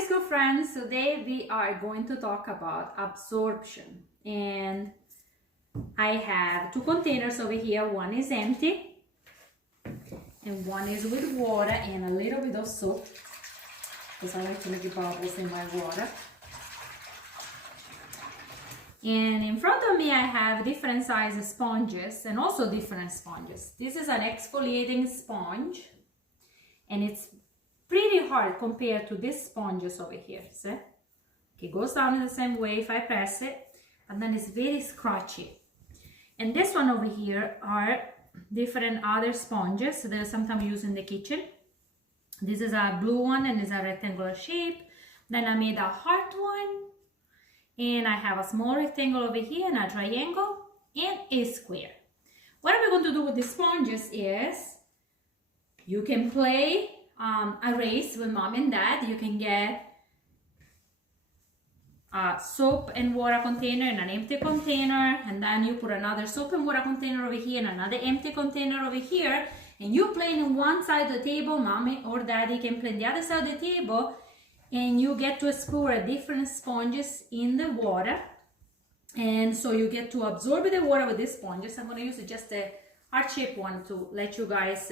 preschool friends, today we are going to talk about absorption, and I have two containers over here. One is empty and one is with water and a little bit of soap because I like to make bubbles in my water. And in front of me I have different size sponges and also different sponges. This is an exfoliating sponge and it's pretty hard compared to these sponges over here. See? Okay, it goes down in the same way if I press it, but then it's very scratchy. And this one over here are different other sponges that are sometimes used in the kitchen. This is a blue one and it's a rectangular shape. Then I made a heart one, and I have a small rectangle over here and a triangle and a square. What are we going to do with the sponges is you can play a race with mom and dad. You can get a soap and water container and an empty container, and then you put another soap and water container over here and another empty container over here, and you play on one side of the table, mommy or daddy can play on the other side of the table, and you get to explore different sponges in the water. And so you get to absorb the water with these sponges. I'm going to use just a heart-shaped one to let you guys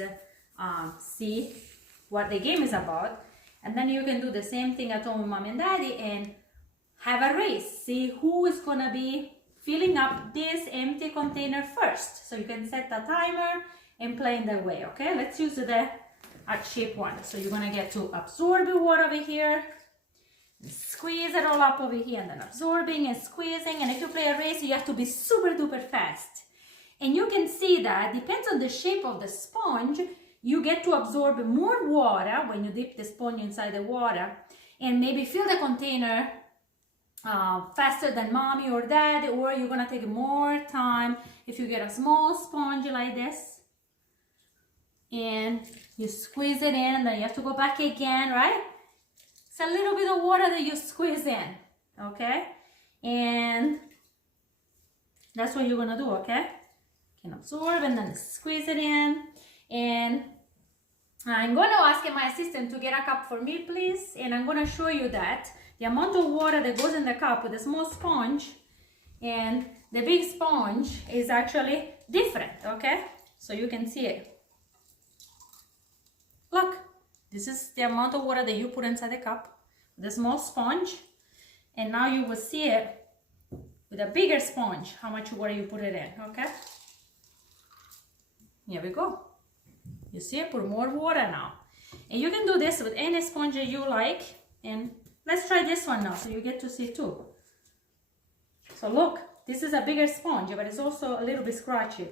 see what the game is about. And then you can do the same thing at home with mom and daddy and have a race. See who is going to be filling up this empty container first. So you can set a timer and play in that way. Okay, let's use the heart-shaped one. So you're going to get to absorb the water over here, squeeze it all up over here, and then absorbing and squeezing. And if you play a race, you have to be super duper fast. And you can see that depends on the shape of the sponge. You get to absorb more water when you dip the sponge inside the water, and maybe fill the container faster than mommy or dad, or you're gonna take more time if you get a small sponge like this and you squeeze it in, and then you have to go back again, right? It's a little bit of water that you squeeze in, okay? And that's what you're gonna do, okay? You can absorb and then squeeze it in. And I'm going to ask my assistant to get a cup for me, please. And I'm going to show you that the amount of water that goes in the cup with a small sponge and the big sponge is actually different, okay? So you can see it. Look, this is the amount of water that you put inside the cup with a small sponge. And now you will see it with a bigger sponge, how much water you put it in, okay? Here we go. You see, I put more water now. And you can do this with any sponge that you like. And let's try this one now so you get to see too. So look, this is a bigger sponge, but it's also a little bit scratchy.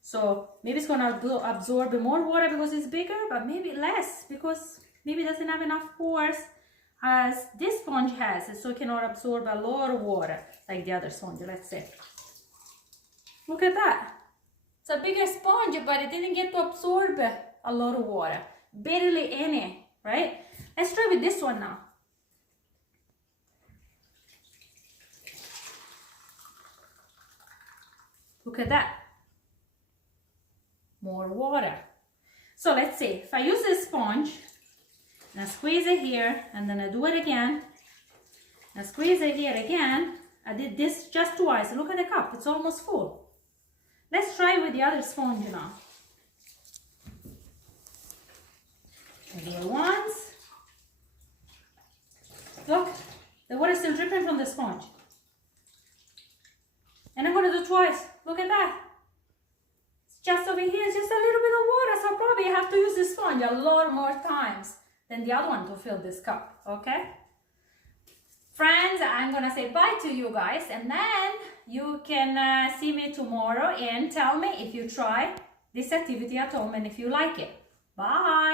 So maybe it's gonna absorb more water because it's bigger, but maybe less because maybe it doesn't have enough pores as this sponge has, so it cannot absorb a lot of water like the other sponge, let's say. Look at that. It's a bigger sponge, but it didn't get to absorb a lot of water. Barely any, right? Let's try with this one now. Look at that. More water. So let's see. If I use this sponge, and I squeeze it here, and then I do it again, and I squeeze it here again. I did this just twice. Look at the cup. It's almost full. Let's try with the other sponge now. Here once. Look, the water is still dripping from the sponge. And I'm going to do twice. Look at that. It's just over here, it's just a little bit of water. So probably I have to use this sponge a lot more times than the other one to fill this cup, okay? Friends, I'm going to say bye to you guys, and then you can see me tomorrow and tell me if you try this activity at home and if you like it. Bye!